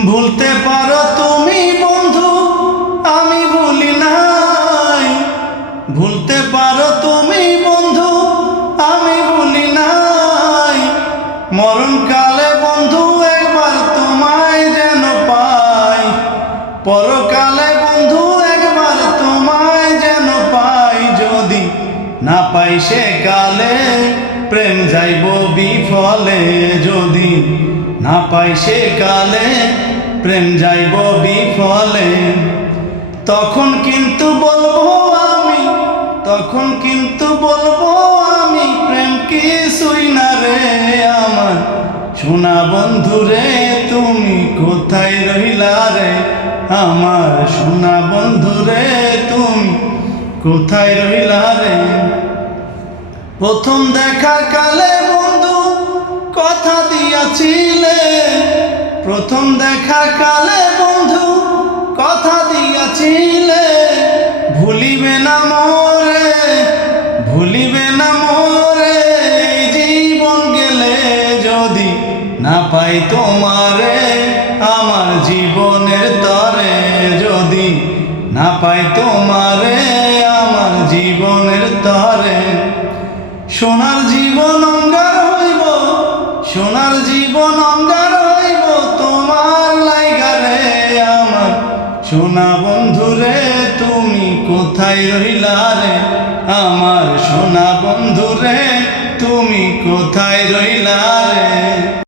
ভুলতে পারো তুমি বন্ধু, আমি ভুলি নাই। ভুলতে পারো তুমি বন্ধু, আমি ভুলি নাই। মরণকালে বন্ধু একবার তোমায় যেন পাই। পরকালে বন্ধু একবার তোমায় যেন পাই। যদি না পাই সে কালে প্রেম যাইব বিফলে। যদি না পাই সে কালে প্রেম যাইব বিফলে। তখন কিন্তু বলবো আমি, তখন কিন্তু বলবো আমি, প্রেম কিছুই না রে আমার সোনা বন্ধু রে। তুমি কোথায় রইলা রে আমার সোনা বন্ধু রে, তুমি কোথায় রইলা রে। প্রথম দেখা কালে বন্ধু কথা দিয়াছিলে। প্রথম দেখা কালে বন্ধু কথা দিয়াছিলে। ভুলিবে না মোরে, ভুলিবে না মোরে এই জীবন গেলে। যদি না পাই তোমারে আমার জীবনের তরে। যদি না পাই তোমারে আমার জীবনের তরে। সোনার জীবন অঙ্গার হইব, সোনার জীবন অঙ্গার হইব তোমার লাইগা রে আমার সোনা বন্ধু রে। তুমি কোথায় রইলা রে আমার সোনা বন্ধু রে, তুমি কোথায় রইলা রে।